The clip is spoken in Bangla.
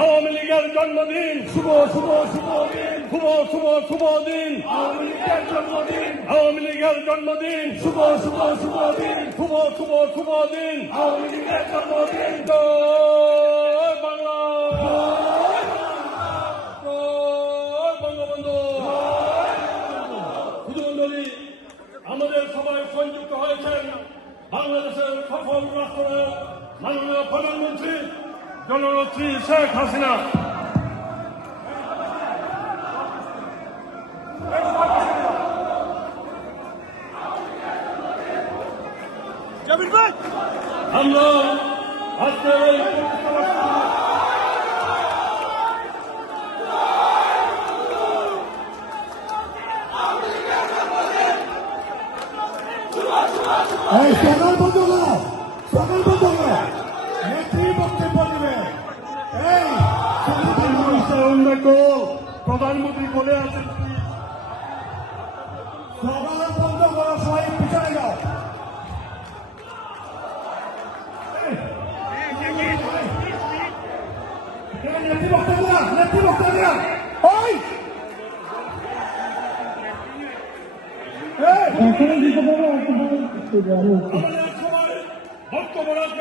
আওয়ামী লীগের জন্মদিন শুভ শুভ শুভ দিন, শুভ শুভ শুভ দিন আওয়ামী লীগের জন্মদিন, আওয়ামী লীগের জন্মদিন শুভ শুভ শুভ দিন, শুভ শুভ শুভ দিন আওয়ামী লীগের জন্মদিন। জয় বাংলা, জয় বঙ্গবন্ধু। সুধীমণ্ডলী, আমাদের সবাই সংযুক্ত হয়েছেন বাংলাদেশের সফল রাষ্ট্রনায়ক মাননীয় প্রধানমন্ত্রী জননেত্রী শেখ হাসিনা। আমরা আজকের এই সকাল বন্ধ করো, সকাল বন্ধ করো, নেত্রী বক্তব্য দেবে। এই প্রধানমন্ত্রী বলে আছেন, সকাল বন্ধ করো, সবাই পিছনে যাও। নেত্রী বক্তব্য দেওয়া, নেত্রী বক্তব্য দেওয়া। ওই আমাদের সবাই বক্তব্য রাখবেন।